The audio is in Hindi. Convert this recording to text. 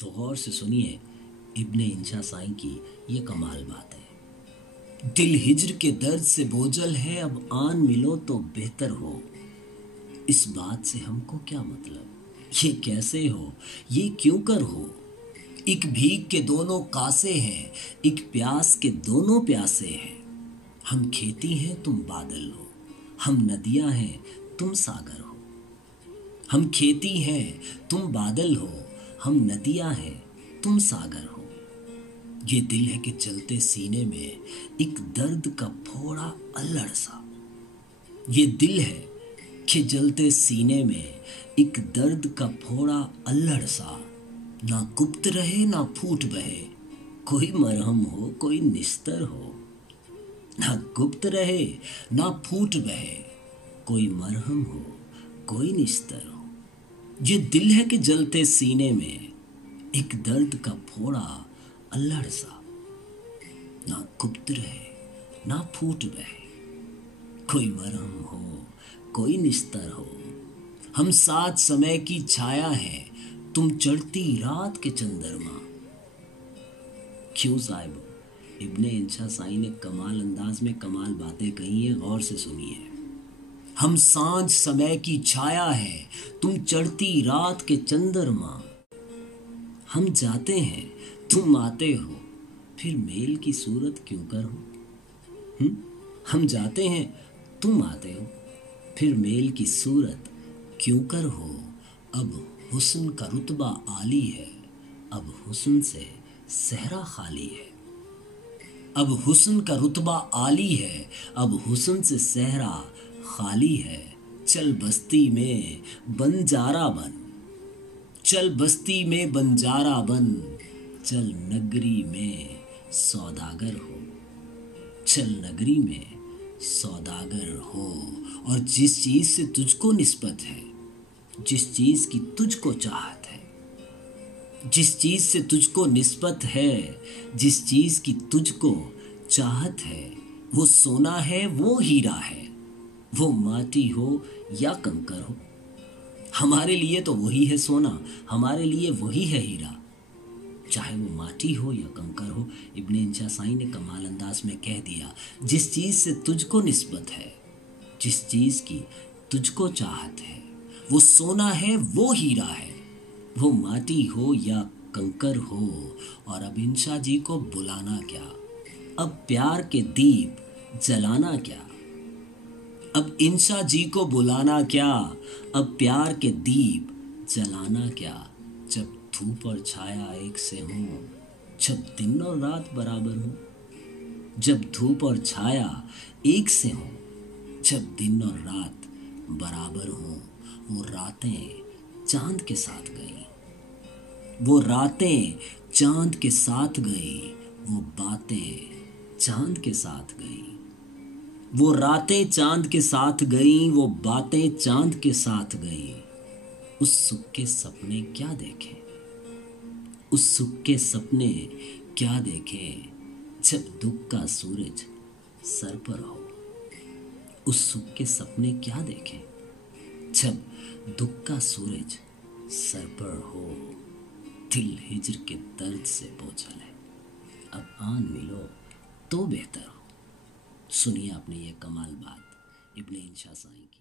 तो गौर से सुनिए इब्ने इंशा साई की ये कमाल बात है। दिल हिज्र के दर्द से बोझल है, अब आन मिलो तो बेहतर हो। इस बात से हमको क्या मतलब, ये कैसे हो, ये क्यों कर हो। एक भीख के दोनों कासे हैं, एक प्यास के दोनों प्यासे हैं। हम खेती हैं तुम बादल हो, हम नदियां हैं तुम सागर हो। हम खेती हैं तुम बादल हो, हम नदियां हैं तुम सागर हो। ये दिल है कि चलते सीने में एक दर्द का फोड़ा अल्लड़ सा। ये दिल है कि जलते सीने में एक दर्द का फोड़ा अल्लड़ सा। ना गुप्त रहे ना फूट बहे, कोई मरहम हो कोई निस्तर हो। ना गुप्त रहे ना फूट बहे, कोई मरहम हो कोई निस्तर हो। ये दिल है कि जलते सीने में एक दर्द का फोड़ा अल्लड़ सा। ना गुप्त रहे ना फूट बहे, कोई मरहम हो कोई निस्तर हो। हम साथ समय की छाया है, तुम चढ़ती रात के चंद्रमा। क्यों साहिब, इब्ने इंशा साई ने कमाल अंदाज में कमाल बातें कही है, गौर से सुनिए। हम सांझ समय की छाया है, तुम चढ़ती रात के चंद्रमा। हम जाते हैं तुम आते हो, फिर मेल की सूरत क्यों कर हो। हम जाते हैं तुम आते हो, फिर मेल की सूरत क्यों कर हो। अब हुस्न का रुतबा आली है, अब हुस्न से सहरा खाली है। अब हुस्न का रुतबा आली है, अब हुस्न से सहरा खाली है। चल बस्ती में बंजारा बन, चल बस्ती में बंजारा बन। चल नगरी में सौदागर हो, चल नगरी में सौदागर हो। और जिस चीज से तुझको निस्बत है, जिस चीज की तुझको चाहत है, जिस चीज से तुझको निस्बत है, जिस चीज की तुझको चाहत है, वो सोना है वो हीरा है, वो माटी हो या कंकर हो। हमारे लिए तो वही है सोना, हमारे लिए वही है हीरा, चाहे वो माटी हो या कंकर हो। इब्ने इंशा साई ने कमाल अंदाज में कह दिया, जिस चीज से तुझको निस्बत है, जिस चीज की तुझको चाहत है, वो सोना है वो हीरा है, वो माटी हो या कंकर हो। और अब इंशा जी को बुलाना क्या, अब प्यार के दीप जलाना क्या। अब इंशा जी को बुलाना क्या, अब प्यार के दीप जलाना क्या। जब धूप और छाया एक से हो, जब दिन और रात बराबर हो। जब धूप और छाया एक से हो, जब दिन और रात बराबर हो। वो रातें चांद के साथ गई, वो रातें चांद के साथ गई, वो बातें चांद के साथ गई। वो रातें चांद के साथ गई, वो बातें चांद के साथ गई। उस सुख के सपने क्या देखे, उस सुख के सपने क्या देखे, जब दुख का सूरज सर पर हो। उस सुख के सपने क्या देखे, जब दुख का सूरज सर पर हो। दिल हिज्र के दर्द से बोझल है, अब आन मिलो तो बेहतर हो। सुनिए आपने ये कमाल बात इब्ने इंशा साई की।